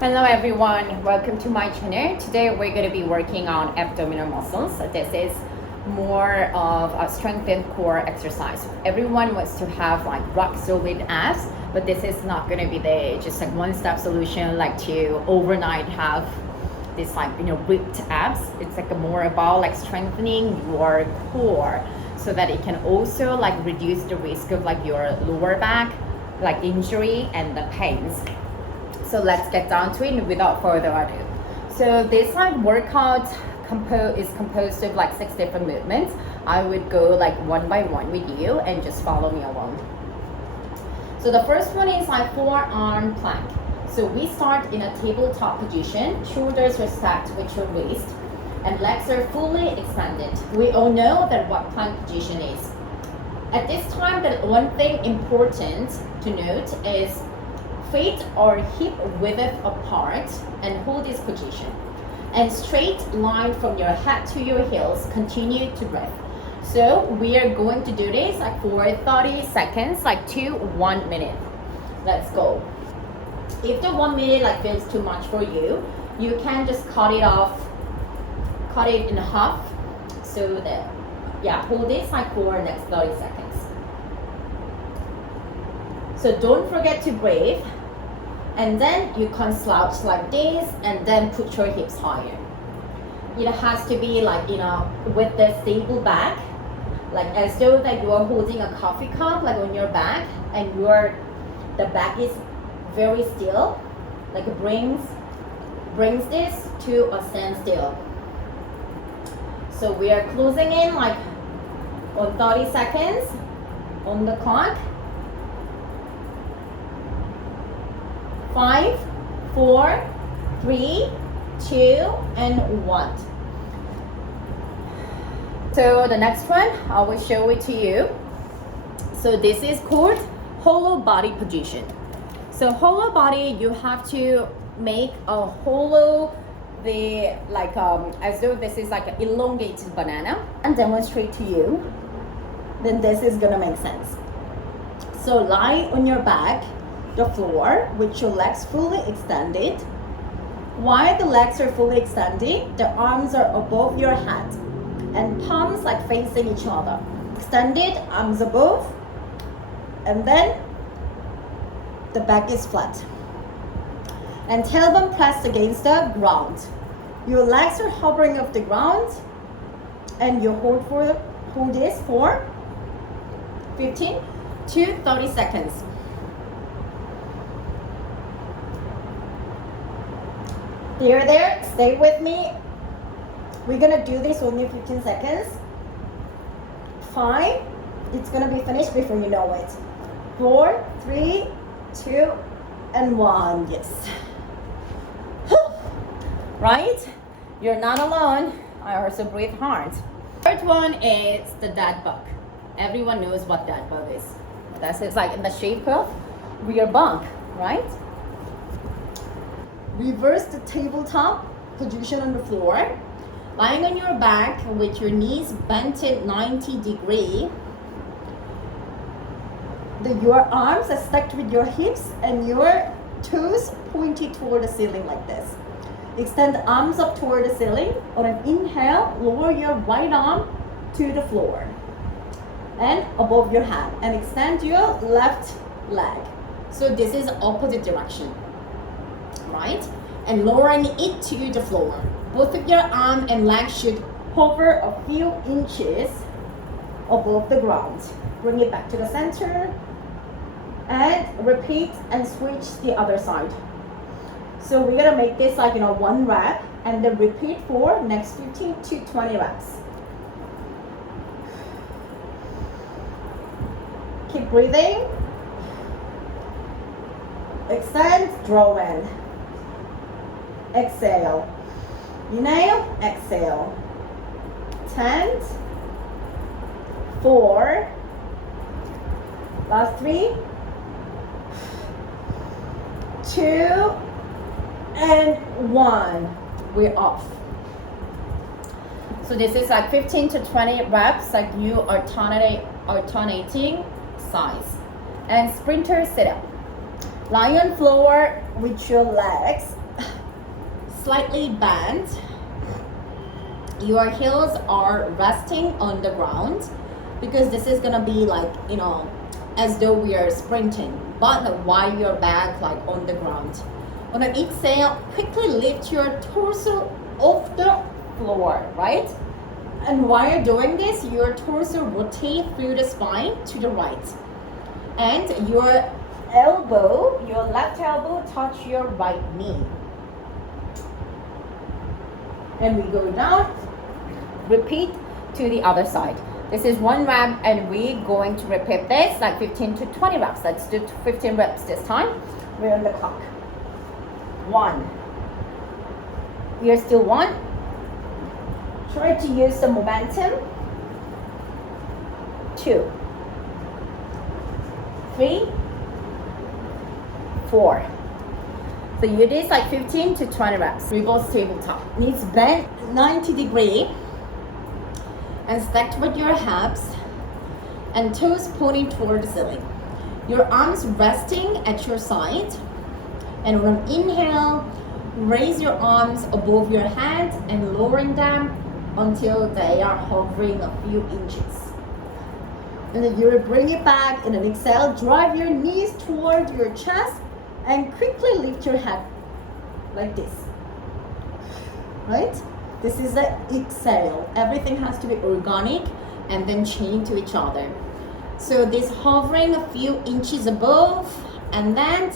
Hello everyone, welcome to my channel. Today we're going to be working on abdominal muscles. This is more of a strengthened core exercise. Everyone wants to have like rock solid abs, but this is not going to be the just like one step solution like to overnight have this like ripped abs. It's like more about like strengthening your core so that it can also like reduce the risk of like your lower back like injury and the pains. So let's get down to it without further ado. So this like workout is composed of like 6 different movements. I would go like one by one with you and just follow me along. So the first one is like forearm plank. So we start in a tabletop position, shoulders are stacked with your waist and legs are fully extended. We all know that what plank position is. At this time, the one thing important to note is feet are hip width apart and hold this position. And straight line from your head to your heels, continue to breathe. So we are going to do this like for 30 seconds, like to 1 minute. Let's go. If the 1 minute like feels too much for you, you can just cut it in half. So that, hold this like for next 30 seconds. So don't forget to breathe. And then you can slouch like this and then put your hips higher. It has to be like, with the stable back, like as though that you are holding a coffee cup like on your back and the back is very still, like it brings this to a standstill. So we are closing in like on 30 seconds on the clock. 5, 4, 3, 2, and 1. So the next one, I will show it to you. So this is called hollow body position. So hollow body, you have to make a hollow, as though this is like an elongated banana, and demonstrate to you. Then this is gonna make sense. So lie on your back, the floor with your legs fully extended. While the legs are fully extended, the arms are above your head and palms like facing each other. Extended, arms above, and then the back is flat. And tailbone pressed against the ground. Your legs are hovering off the ground, and you hold this for 15 to 30 seconds. There, stay with me. We're gonna do this only 15 seconds. 5, it's gonna be finished before you know it. 4, 3, 2, and 1, yes. Right? You're not alone. I also breathe hard. Third one is the dead bug. Everyone knows what dead bug is. That's like in the shape of rear bunk, right? Reverse the tabletop position on the floor. Lying on your back with your knees bent at 90 degrees. Your arms are stacked with your hips and your toes pointed toward the ceiling like this. Extend the arms up toward the ceiling. On an inhale, lower your right arm to the floor and above your head, and extend your left leg. So this is opposite direction. Right? And lowering it to the floor. Both of your arm and leg should hover a few inches above the ground. Bring it back to the center and repeat and switch the other side. So we're gonna make this like 1 rep and then repeat for next 15 to 20 reps. Keep breathing. Extend, draw in. Exhale. Inhale, exhale. 10, 4, last 3, 2, and 1. We're off. So this is like 15 to 20 reps, like you are alternating sides. And sprinter sit up. Lie on floor with your legs slightly bent. Your heels are resting on the ground because this is gonna be like, you know, as though we are sprinting, but while your back like on the ground. On an exhale, quickly lift your torso off the floor, right? And while you're doing this, your torso rotate through the spine to the right. And your elbow, your left elbow touch your right knee. And we go down, repeat to the other side. This is one rep and we're going to repeat this like 15 to 20 reps. Let's do 15 reps this time. We're on the clock. 1. You're still 1. Try to use the momentum. 2. 3. 4. So you do this like 15 to 20 reps. Reverse tabletop. Knees bent 90 degrees. And stacked with your hips and toes pointing toward the ceiling. Your arms resting at your side. And on an inhale, raise your arms above your head and lowering them until they are hovering a few inches. And then you bring it back in an exhale, drive your knees toward your chest and quickly lift your head like this, right? This is an exhale. Everything has to be organic and then chain to each other. So this hovering a few inches above and then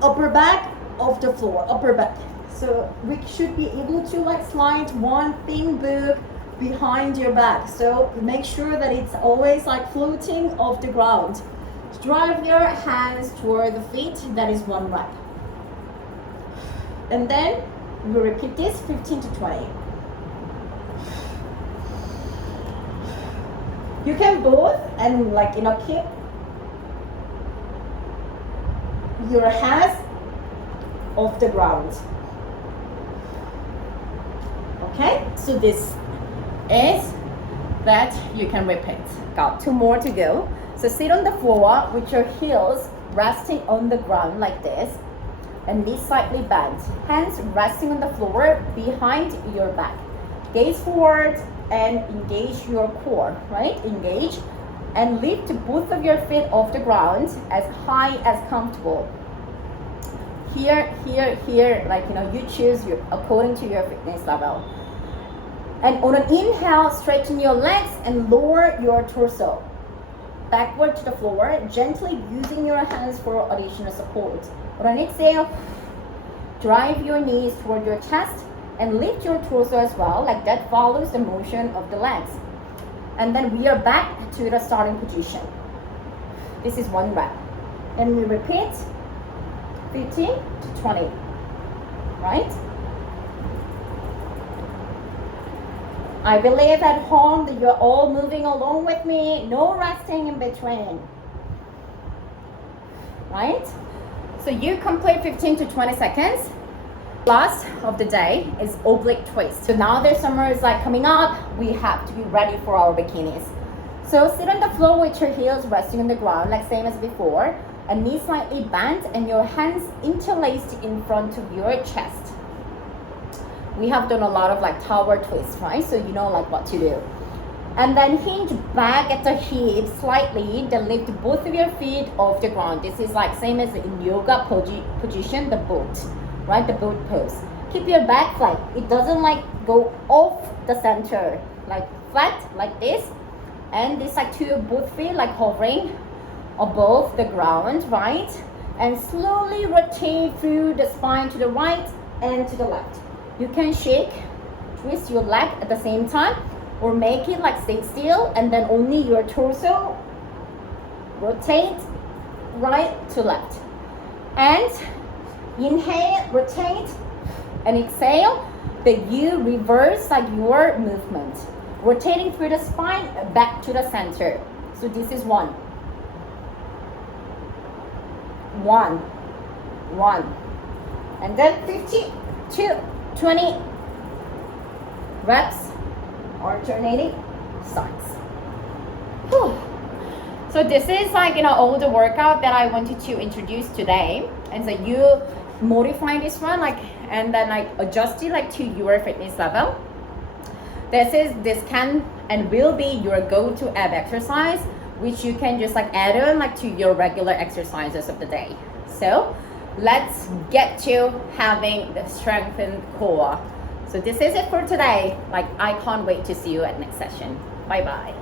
upper back off the floor, upper back. So we should be able to like slide one thin book behind your back. So make sure that it's always like floating off the ground. Drive your hands toward the feet. That is 1 rep. And then we repeat this 15 to 20. You can both and like, you know, keep your hands off the ground. Okay, so this is that you can repeat. Got 2 more to go. So sit on the floor with your heels resting on the ground like this and knees slightly bent. Hands resting on the floor behind your back. Gaze forward and engage your core, right? Engage and lift both of your feet off the ground as high as comfortable. Here, like, you know, you choose according to your fitness level. And on an inhale, straighten your legs and lower your torso backward to the floor, gently using your hands for additional support. On an exhale, drive your knees toward your chest and lift your torso as well, like that follows the motion of the legs. And then we are back to the starting position. This is 1 rep. And we repeat 15 to 20, right? I believe at home that you're all moving along with me, no resting in between, right? So you complete 15 to 20 seconds. Last of the day is oblique twist. So now the summer is like coming up, we have to be ready for our bikinis. So sit on the floor with your heels resting on the ground, like same as before, and knees slightly bent and your hands interlaced in front of your chest. We have done a lot of like tower twists, right? So you know like what to do. And then hinge back at the hips slightly, then lift both of your feet off the ground. This is like same as in yoga position, the boat, right? The boat pose. Keep your back flat. It doesn't like go off the center, like flat like this. And this like both feet like hovering above the ground, right? And slowly rotate through the spine to the right and to the left. You can shake, twist your leg at the same time, or make it like stay still and then only your torso rotate right to left. And inhale, rotate, and exhale, then you reverse like your movement, rotating through the spine back to the center. So this is 1. 1. And then 15 to 20 reps, alternating sides. Whew. So this is like, you know, all the workout that I wanted to introduce today. And so you modify this one, like, and then like adjust it like to your fitness level. This can and will be your go-to ab exercise, which you can just like add on like to your regular exercises of the day. So let's get to having the strengthened core. So this is it for today. Like, I can't wait to see you at next session. Bye bye.